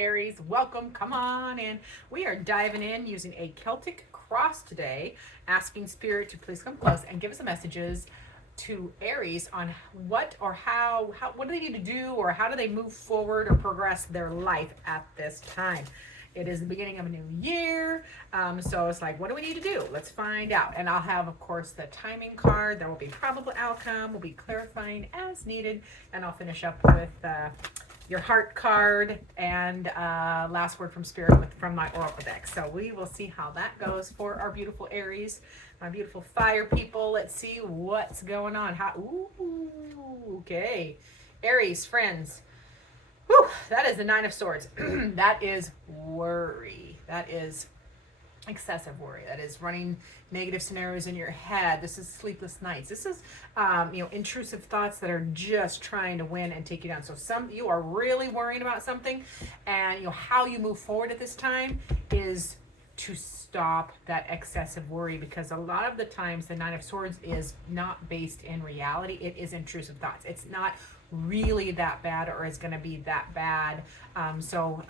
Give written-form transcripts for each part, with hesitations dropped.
Aries, welcome, come on in. We are diving in using a Celtic cross today, asking Spirit to please come close and give us the messages to Aries on what or how what do they need to do, or how do they move forward or progress their life at this time. It is the beginning of a new year, so it's like, what do we need to do? Let's find out. And I'll have, of course, the timing card. There will be probable outcome. We'll be clarifying as needed, and I'll finish up with your heart card and last word from Spirit from my Oracle deck. So we will see how that goes for our beautiful Aries, my beautiful fire people. Let's see what's going on. Okay, Aries friends. Whew, that is the Nine of Swords. That is worry. That is excessive worry. That is running negative scenarios in your head. This is sleepless nights. This is intrusive thoughts that are just trying to win and take you down. So you are really worrying about something, and how you move forward at this time is to stop that excessive worry, because a lot of the times the Nine of Swords is not based in reality. It is intrusive thoughts. It's not really that bad, or is going to be that bad. So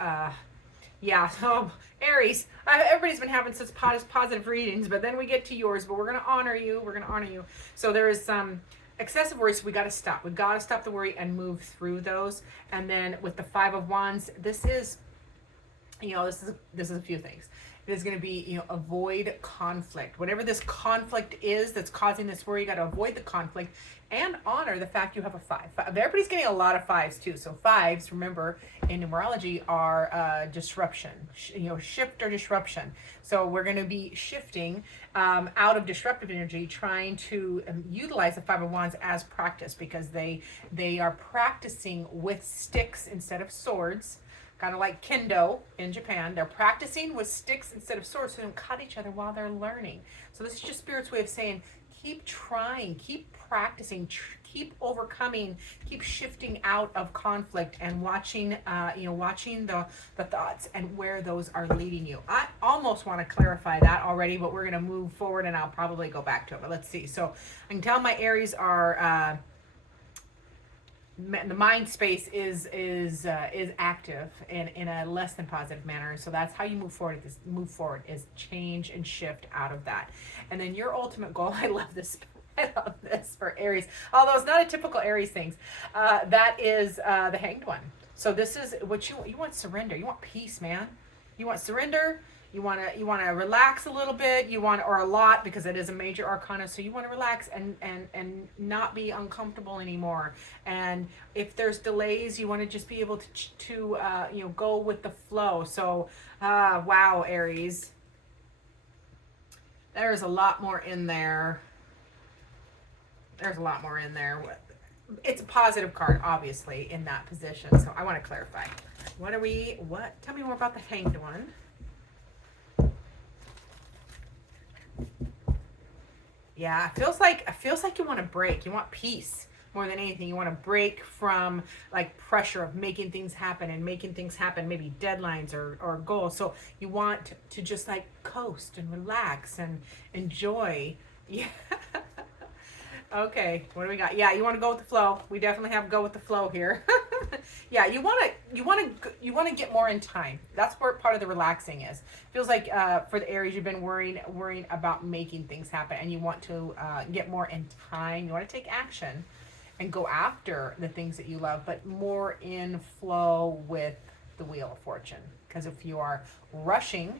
Aries, everybody's been having such positive readings, but then we get to yours. But we're going to honor you. We're going to honor you. So there is some excessive worry, so we got to stop. We got to stop the worry and move through those. And then with the Five of Wands, this is a few things. It is going to be, avoid conflict. Whatever this conflict is that's causing this worry, you got to avoid the conflict and honor the fact you have a five. Everybody's getting a lot of fives too. So fives, remember, in numerology are disruption, shift or disruption. So we're going to be shifting out of disruptive energy, trying to utilize the Five of Wands as practice, because they are practicing with sticks instead of swords. Kind of like kendo in Japan. They're practicing with sticks instead of swords, so they don't cut each other while they're learning. So this is just Spirit's way of saying, keep trying, keep practicing, keep overcoming, keep shifting out of conflict, and watching the thoughts and where those are leading you. I almost want to clarify that already, but we're going to move forward, and I'll probably go back to it. But let's see. So I can tell my Aries are the mind space is active in a less than positive manner. So that's how you move forward. Is change and shift out of that. And then your ultimate goal, I love this for Aries, although it's not a typical Aries thing, that is the Hanged One. So this is what you want: surrender. You want peace, man. You want surrender. You want to relax a little bit. Or a lot, because it is a major arcana. So you want to relax and not be uncomfortable anymore. And if there's delays, you want to just be able to go with the flow. So wow, Aries, there's a lot more in there. It's a positive card, obviously, in that position. So I want to clarify. Tell me more about the Hanged One. Yeah, it feels like you want to break. You want peace more than anything. You want to break from like pressure of making things happen, maybe deadlines or goals. So you want to just like coast and relax and enjoy. Yeah. Okay, what do we got? Yeah, you want to go with the flow. We definitely have go with the flow here. Yeah, you want to get more in time. That's where part of the relaxing is. Feels like for the Aries, you've been worrying about making things happen, and you want to get more in time. You want to take action and go after the things that you love, but more in flow with the Wheel of Fortune. Because if you are rushing,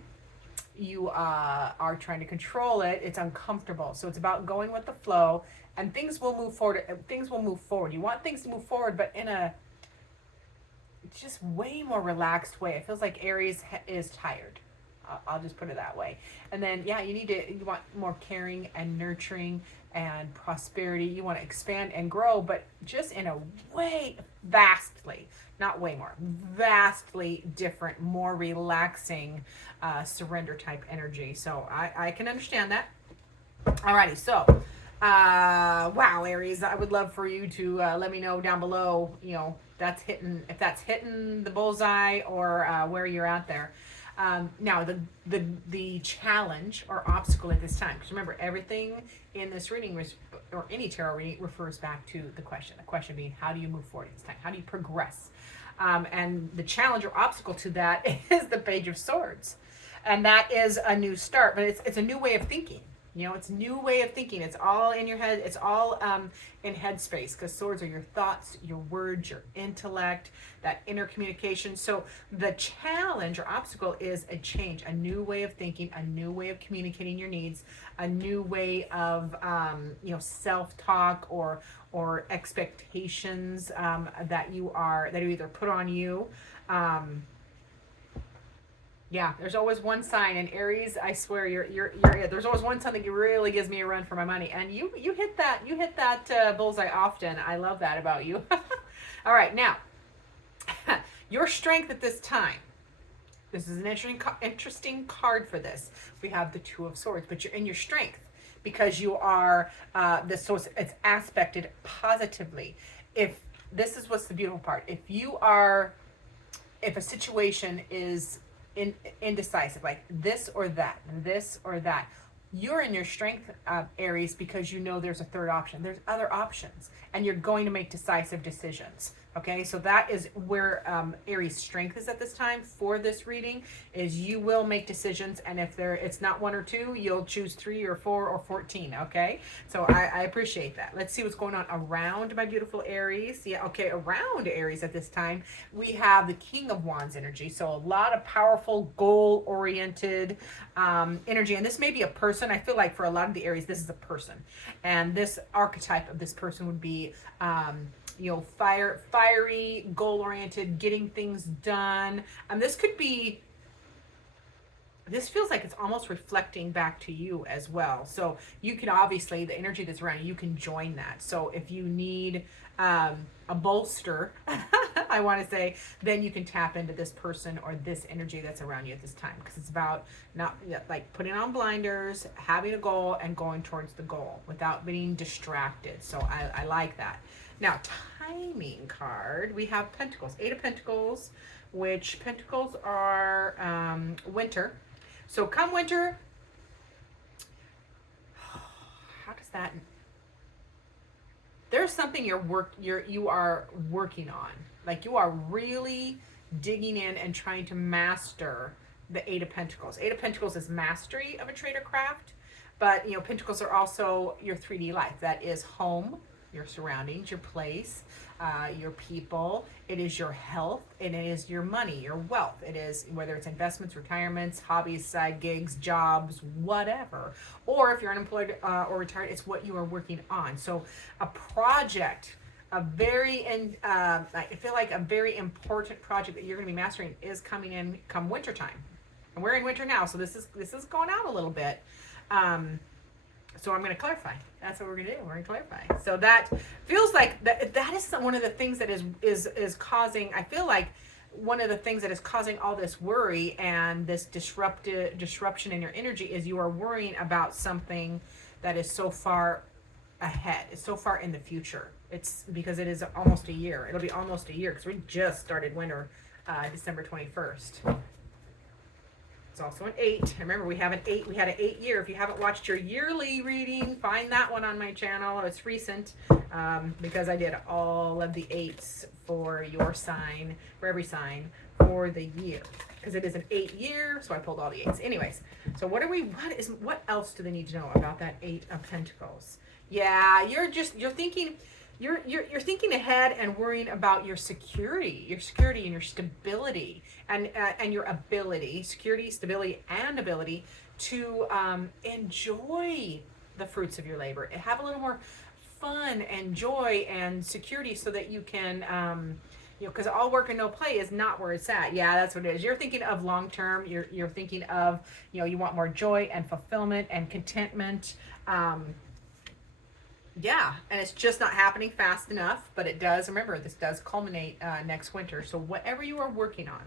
you are trying to control it, it's uncomfortable. So it's about going with the flow, and things will move forward. You want things to move forward, but in a just way more relaxed way. It feels like Aries is tired. I'll just put it that way. And then, yeah, you want more caring and nurturing and prosperity. You want to expand and grow, but just in a way vastly different, more relaxing, surrender type energy. So I can understand that. Alrighty, so wow, Aries, I would love for you to let me know down below, if that's hitting the bullseye, or where you're at there. Now, the challenge or obstacle at this time, because remember, everything in this reading or any tarot reading refers back to the question. The question being, how do you move forward at this time? How do you progress? And the challenge or obstacle to that is the Page of Swords. And that is a new start, but it's a new way of thinking. You know, it's a new way of thinking. It's all in your head. It's all in headspace, because swords are your thoughts, your words, your intellect, that inner communication. So the challenge or obstacle is a change, a new way of thinking, a new way of communicating your needs, a new way of self-talk or expectations that you either put on you. Yeah, there's always one sign, and Aries, I swear, you're there's always one sign that really gives me a run for my money, and you hit that bullseye often. I love that about you. All right, now your strength at this time. This is an interesting card for this. We have the Two of Swords, but you're in your strength because you are so it's aspected positively. If this is what's the beautiful part, if a situation is indecisive, like this or that, you're in your strength, Aries, because you know there's a third option, there's other options, and you're going to make decisive decisions. Okay, so that is where Aries' strength is at this time for this reading, is you will make decisions, and if it's not one or two, you'll choose 3 or 4 or 14, okay? So I appreciate that. Let's see what's going on around my beautiful Aries. Yeah, okay, around Aries at this time, we have the King of Wands energy, so a lot of powerful, goal-oriented energy, and this may be a person. I feel like for a lot of the Aries, this is a person, and this archetype of this person would be fiery, goal-oriented, getting things done. And this feels like it's almost reflecting back to you as well. So you can obviously, the energy that's around you can join that. So if you need a bolster, I want to say, then you can tap into this person or this energy that's around you at this time, because it's about not like putting on blinders, having a goal, and going towards the goal without being distracted. So I like that. Now, timing card, we have Pentacles, 8 of Pentacles, which Pentacles are winter. So come winter, how does that, there's something you are working on. Like you are really digging in and trying to master the 8 of Pentacles. 8 of Pentacles is mastery of a trade or craft, but Pentacles are also your 3D life. That is home, your surroundings, your place, your people. It is your health, and it is your money, your wealth. It is whether it's investments, retirements, hobbies, side gigs, jobs, whatever. Or if you're unemployed or retired, it's what you are working on. So a project, I feel like a very important project that you're going to be mastering is coming in come winter time. And we're in winter now, so this is going out a little bit. So I'm going to clarify. That's what we're going to do. We're going to clarify. So that feels like that is one of the things that is causing, I feel like one of the things that is causing all this worry and this disruption in your energy is you are worrying about something that is so far ahead. It's so far in the future. It's because it is almost a year. It'll be almost a year because we just started winter December 21st. It's also an 8. Remember, we have an 8. We had an 8 year. If you haven't watched your yearly reading, find that one on my channel. It's recent because I did all of the 8s for your sign, for every sign for the year. Because it is an 8 year, so I pulled all the 8s. Anyways, so what else do they need to know about that 8 of Pentacles? Yeah, you're thinking. You're thinking ahead and worrying about your security and your stability and your ability, security, stability, and ability to enjoy the fruits of your labor. Have a little more fun and joy and security so that you can, because all work and no play is not where it's at. Yeah, that's what it is. You're thinking of long term. You're thinking of, you want more joy and fulfillment and contentment. Yeah, and it's just not happening fast enough, but it does. Remember, this does culminate next winter. So whatever you are working on,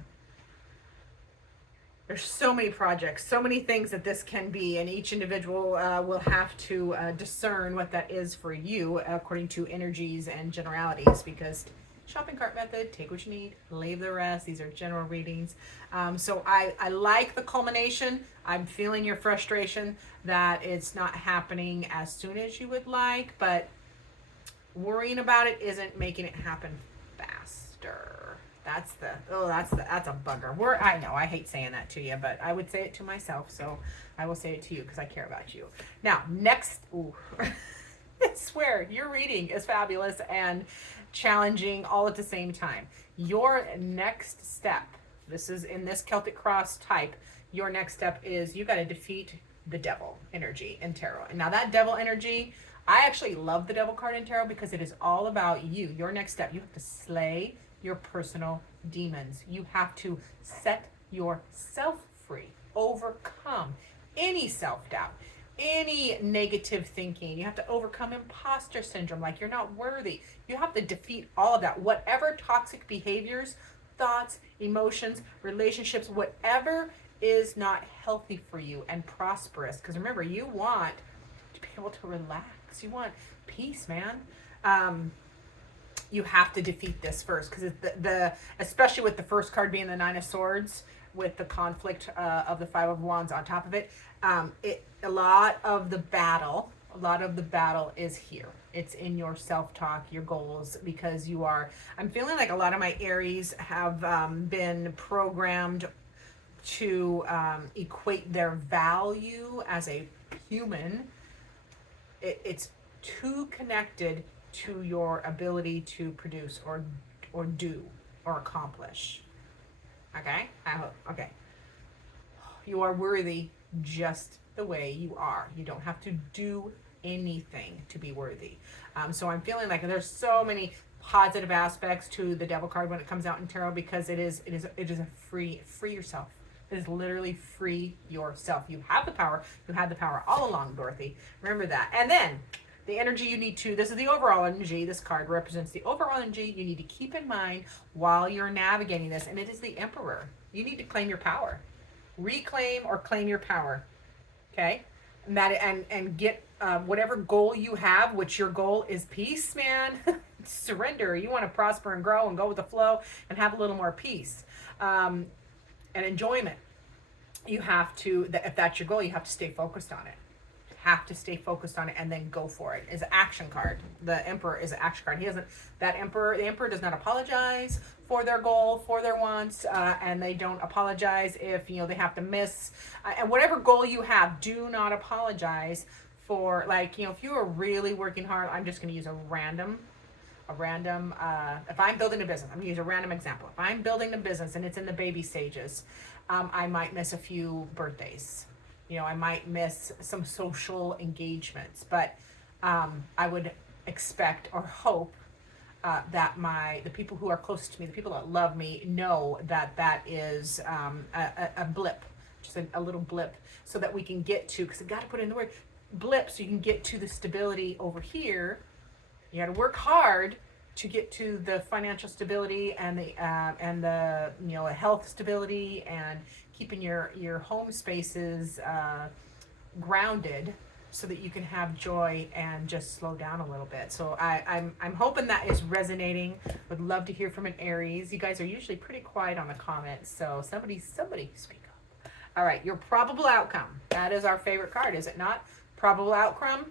there's so many projects, so many things that this can be, and each individual will have to discern what that is for you according to energies and generalities, because shopping cart method, take what you need, leave the rest. These are general readings. So I like the culmination. I'm feeling your frustration that it's not happening as soon as you would like, but worrying about it isn't making it happen faster. That's a bugger. I know, I hate saying that to you, but I would say it to myself, so I will say it to you because I care about you. Now, next, ooh, I swear, your reading is fabulous and challenging all at the same time. Your next step, this is in this Celtic Cross type, your next step is you got to defeat the devil energy in tarot. And now that devil energy, I actually love the devil card in tarot because it is all about you. Your next step, you have to slay your personal demons. You have to set yourself free, overcome any self-doubt, any negative thinking. You have to overcome imposter syndrome, like you're not worthy. You have to defeat all of that. Whatever toxic behaviors, thoughts, emotions, relationships, whatever is not healthy for you and prosperous. Because remember, you want to be able to relax. You want peace, man. You have to defeat this first, because especially with the first card being the Nine of Swords, with the conflict of the Five of Wands on top of it, a lot of the battle is here. It's in your self-talk, your goals, because I'm feeling like a lot of my Aries have been programmed to equate their value as a human. It's too connected to your ability to produce or do or accomplish. Okay? Okay. You are worthy just the way you are. You don't have to do anything to be worthy. So I'm feeling like there's so many positive aspects to the devil card when it comes out in tarot, because it is a free yourself. It is literally free yourself. You have the power. You had the power all along, Dorothy. Remember that. And then the energy you need to, this is the overall energy, this card represents the overall energy you need to keep in mind while you're navigating this, and it is the Emperor. You need to claim your power. Reclaim or claim your power, okay? And get whatever goal you have, which your goal is peace, man. Surrender. You want to prosper and grow and go with the flow and have a little more peace and enjoyment. You have to, if that's your goal, you have to stay focused on it. And then go for it. It's an action card. The Emperor is an action card. The Emperor does not apologize for their goal, for their wants, and they don't apologize if they have to miss. And whatever goal you have, do not apologize for, if you are really working hard. I'm just going to use a random, if I'm building a business, I'm going to use a random example. If I'm building a business and it's in the baby stages, I might miss a few birthdays. I might miss some social engagements, but I would expect or hope that the people who are closest to me, the people that love me, know that is a blip, just a little blip, so that we can get to, because I got to put in the word blip, so you can get to the stability over here. You got to work hard to get to the financial stability and the health stability and keeping your home spaces grounded, so that you can have joy and just slow down a little bit. So I'm hoping that is resonating. Would love to hear from an Aries. You guys are usually pretty quiet on the comments, so somebody speak up. All right, your probable outcome. That is our favorite card, is it not? Probable outcome.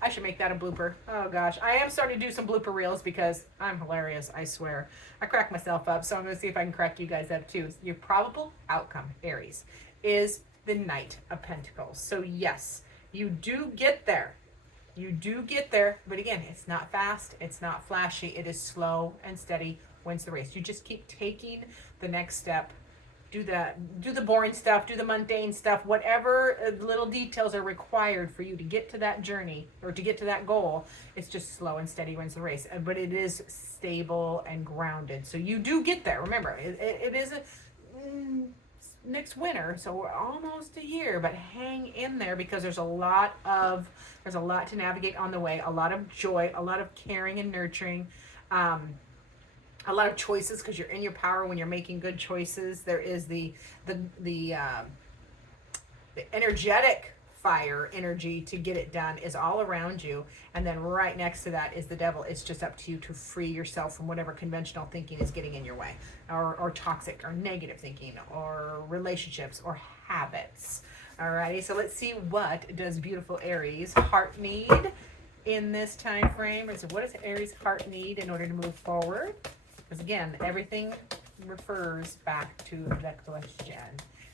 I should make that a blooper. Oh gosh, I am starting to do some blooper reels because I'm hilarious, I swear. I crack myself up, so I'm going to see if I can crack you guys up too. Your probable outcome, Aries, is the Knight of Pentacles. So yes, you do get there. But again, it's not fast, it's not flashy, it is slow and steady wins the race. You just keep taking the next step. Do the boring stuff, do the mundane stuff, whatever little details are required for you to get to that journey or to get to that goal. It's just slow and steady wins the race, but it is stable and grounded. So you do get there. Remember, it is next winter, so we're almost a year, but hang in there, because there's a lot to navigate on the way. A lot of joy, a lot of caring and nurturing. A lot of choices, because you're in your power when you're making good choices. There is the energetic fire energy to get it done is all around you, and then right next to that is the devil. It's just up to you to free yourself from whatever conventional thinking is getting in your way, or toxic or negative thinking, or relationships or habits. Alrighty, so let's see, what does beautiful Aries heart need in this time frame? So what does Aries heart need in order to move forward? Because again, everything refers back to the question.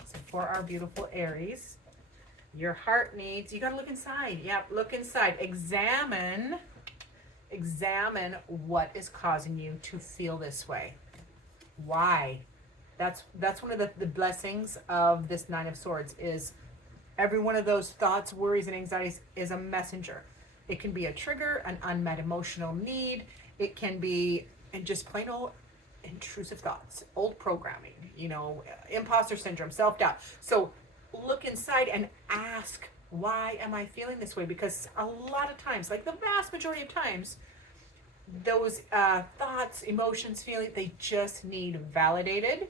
So for our beautiful Aries, your heart needs, you got to look inside. Yeah, look inside. Examine what is causing you to feel this way. Why? That's one of the blessings of this Nine of Swords is every one of those thoughts, worries, and anxieties is a messenger. It can be a trigger, an unmet emotional need. It can be and just plain old intrusive thoughts, old programming, you know, imposter syndrome, self-doubt. So look inside and ask, why am I feeling this way? Because a lot of times, like the vast majority of times, those thoughts, emotions, feelings, they just need validated.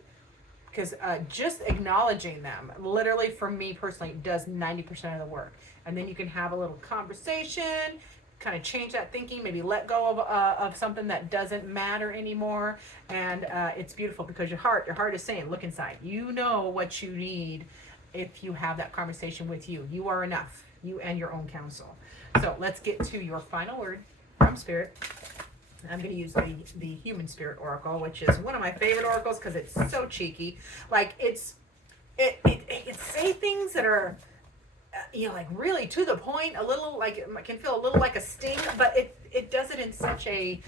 Because just acknowledging them, literally for me personally, does 90% of the work. And then you can have a little conversation, kind of change that thinking, maybe let go of something that doesn't matter anymore. And it's beautiful because your heart is saying, look inside. You know what you need if you have that conversation with you. You are enough, you and your own counsel. So let's get to your final word from Spirit. I'm going to use the Human Spirit Oracle, which is one of my favorite oracles because it's so cheeky. Like it can say things that are, you know, like really to the point. A little like it can feel a little like a sting, but it does it in such a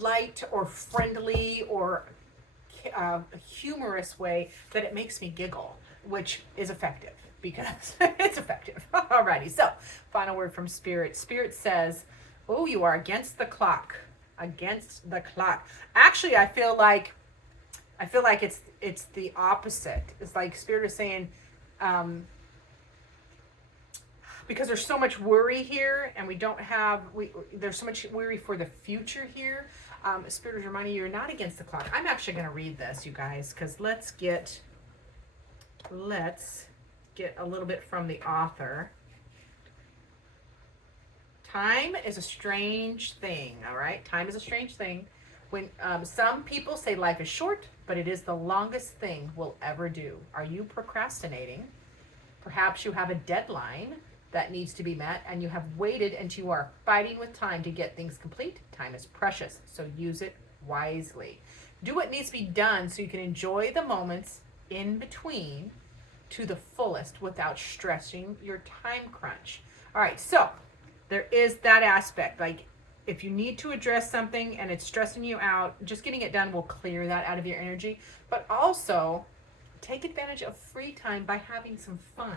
light or friendly or humorous way that it makes me giggle, which is effective because it's effective. Alrighty, so final word from Spirit. Spirit says, oh, you are against the clock. Against the clock. Actually, I feel like it's the opposite. It's like Spirit is saying, because there's so much worry here, and there's so much worry for the future here. Spirit is reminding you, you're not against the clock. I'm actually going to read this, you guys, because let's get a little bit from the author. Time is a strange thing, all right? Time is a strange thing. When some people say life is short, but it is the longest thing we'll ever do. Are you procrastinating? Perhaps you have a deadline that needs to be met, and you have waited until you are fighting with time to get things complete. Time is precious, so use it wisely. Do what needs to be done so you can enjoy the moments in between to the fullest without stressing your time crunch. All right, so there is that aspect. Like if you need to address something and it's stressing you out, just getting it done will clear that out of your energy. But also take advantage of free time by having some fun.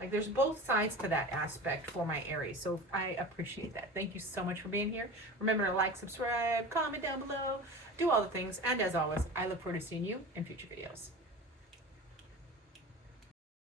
Like there's both sides to that aspect for my Aries. So I appreciate that. Thank you so much for being here. Remember to like, subscribe, comment down below, do all the things. And as always, I look forward to seeing you in future videos.